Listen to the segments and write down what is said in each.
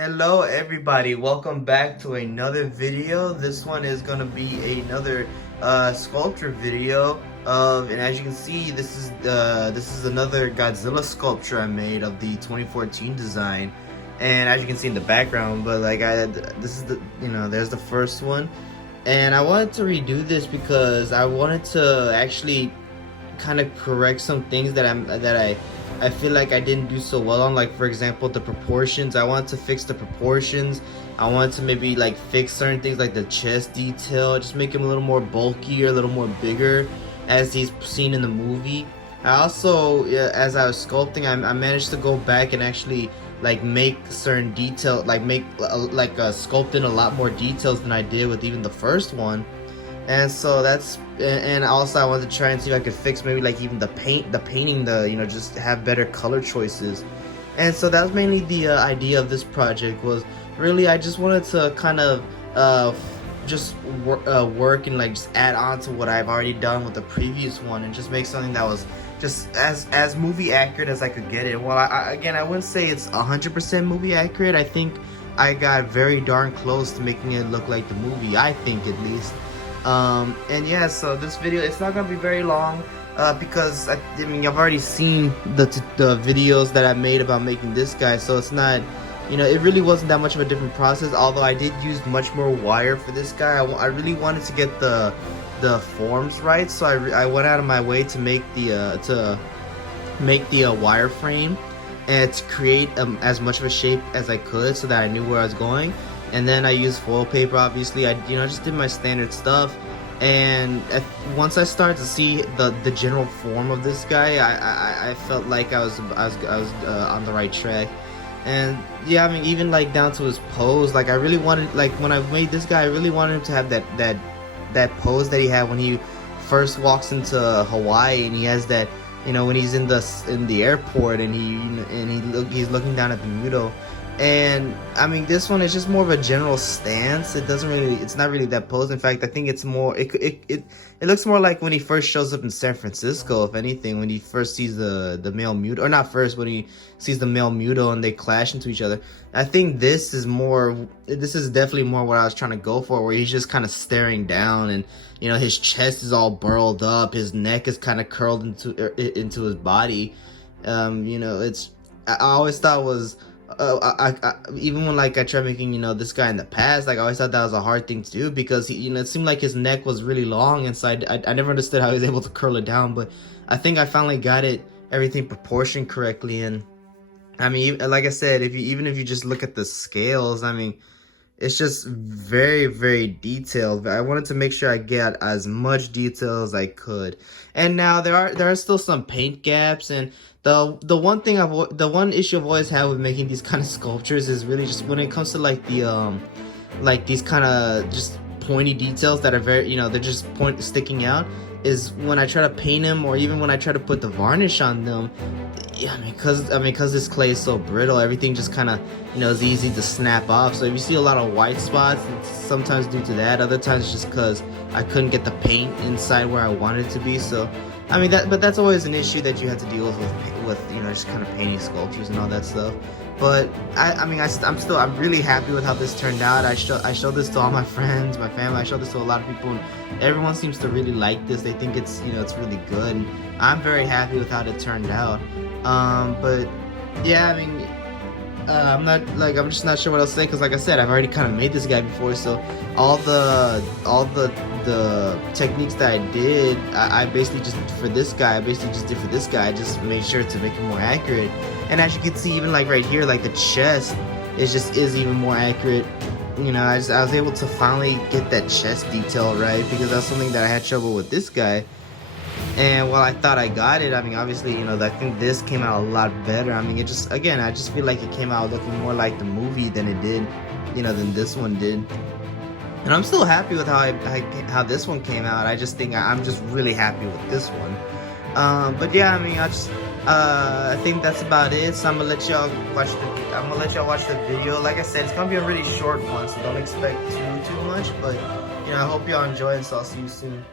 Hello everybody, welcome back to another video. This one is going to be another sculpture video and as you can see, this is another Godzilla sculpture I made of the 2014 design. And as you can see in the background, but this is there's the first one. And I wanted to redo this because I wanted to actually kind of correct some things that I feel like I didn't do so well on. Like, for example, the proportions. I wanted to fix the proportions. I wanted to maybe like fix certain things like the chest detail, just make him a little more bulky or a little more bigger as he's seen in the movie. I also, as I was sculpting, I managed to go back and actually like make certain detail, like sculpt in a lot more details than I did with even the first one. And so and also I wanted to try and see if I could fix maybe like even the painting, just have better color choices. And so that was mainly the idea of this project. Was really I just wanted to kind of work and like just add on to what I've already done with the previous one, and just make something that was just as movie accurate as I could get it. Well, again, I wouldn't say it's 100% movie accurate. I think I got very darn close to making it look like the movie, I think, at least. And yeah, so this video, it's not gonna be very long because I mean I've already seen the videos that I made about making this guy, so it's not, it really wasn't that much of a different process. Although I did use much more wire for this guy. I really wanted to get the forms right, so I went out of my way to make the wireframe and to create as much of a shape as I could so that I knew where I was going. And then I used foil paper, obviously. I just did my standard stuff. And once I started to see the general form of this guy, I felt like I was on the right track. And yeah, I mean, even like down to his pose, like I really wanted, like when I made this guy, I really wanted him to have that pose that he had when he first walks into Hawaii, and he has that, when he's in the airport and he's looking down at the Muto. And I mean, this one is just more of a general stance. It's not really that pose. In fact, I think it's more, it looks more like when he first shows up in San Francisco, if anything, when he first sees the male Muto, or not first, when he sees the male Muto and they clash into each other. I think this is definitely more what I was trying to go for, where he's just kind of staring down, and his chest is all burled up, his neck is kind of curled into his body. I always thought was, even when like I tried making this guy in the past, like I always thought that was a hard thing to do, because he, it seemed like his neck was really long, and so I never understood how he was able to curl it down. But I think I finally got everything proportioned correctly. And I mean, like I said, even if you just look at the scales, I mean, it's just very, very detailed. I wanted to make sure I get as much detail as I could. And now there are still some paint gaps, and the one issue I've always had with making these kind of sculptures is really just when it comes to like these kind of just pointy details that are very, they're just sticking out, is when I try to paint them, or even when I try to put the varnish on them. Yeah, because this clay is so brittle, everything just kind of, is easy to snap off. So if you see a lot of white spots, it's sometimes due to that. Other times it's just because I couldn't get the paint inside where I wanted it to be. So I mean, but that's always an issue that you have to deal with just kind of painting sculptures and all that stuff. But I'm really happy with how this turned out. I showed this to all my friends, my family. I showed this to a lot of people, and everyone seems to really like this. They think it's it's really good, and I'm very happy with how it turned out. But yeah, I mean, I'm just not sure what else to say, because like I said, I've already kind of made this guy before, so all the techniques that I did, I basically just did for this guy. I just made sure to make it more accurate. And as you can see, even like right here, like the chest is even more accurate. I was able to finally get that chest detail right, because that's something that I had trouble with this guy. And while I thought I got it, I mean, obviously, I think this came out a lot better. I mean, I just feel like it came out looking more like the movie than it did, than this one did. And I'm still happy with how this one came out. I just think I'm just really happy with this one. But yeah, I mean, I think that's about it. So I'm gonna let y'all watch the video. Like I said, it's gonna be a really short one, so don't expect too much. But I hope y'all enjoy it. So I'll see you soon.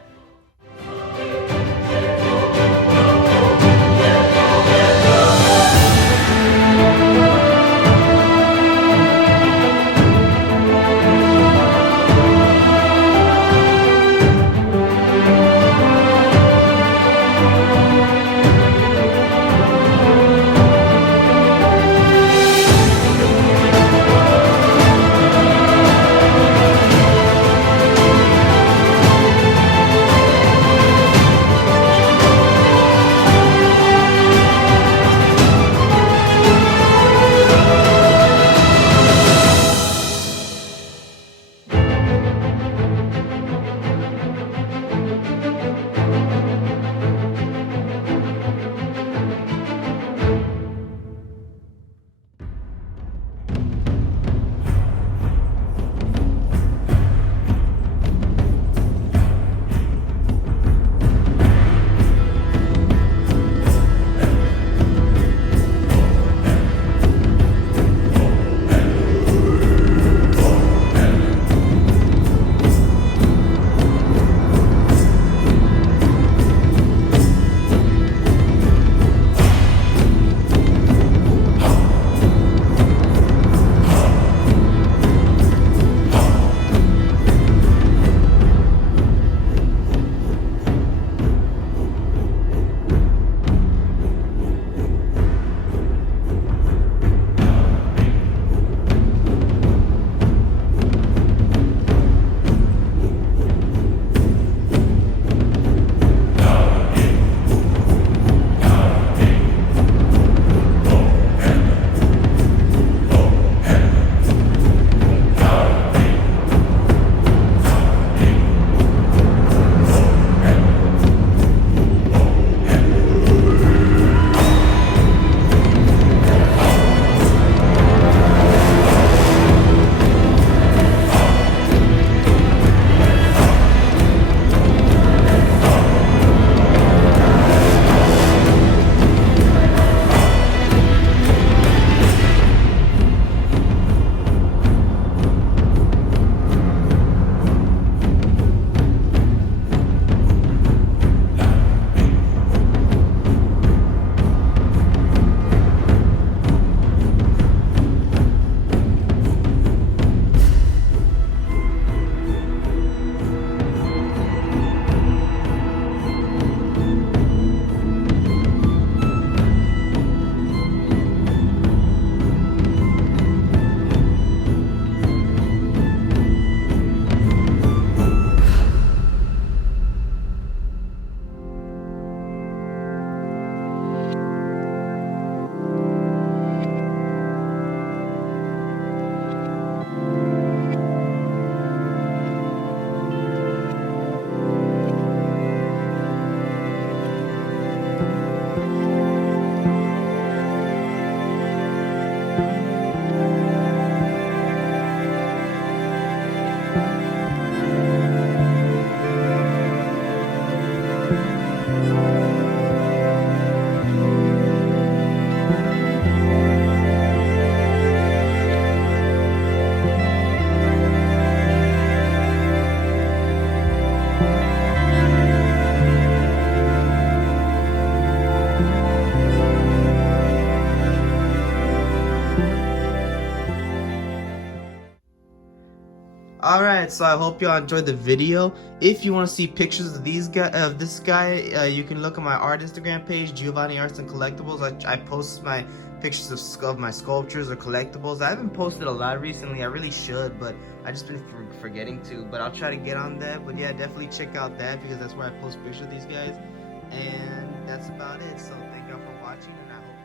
Alright, so I hope y'all enjoyed the video. If you want to see pictures of this guy, you can look at my art Instagram page, Giovanni Arts and Collectibles. I post my pictures of my sculptures or collectibles. I haven't posted a lot recently. I really should, but I just been forgetting to. But I'll try to get on that. But yeah, definitely check out that because that's where I post pictures of these guys. And that's about it. So thank y'all for watching, and I hope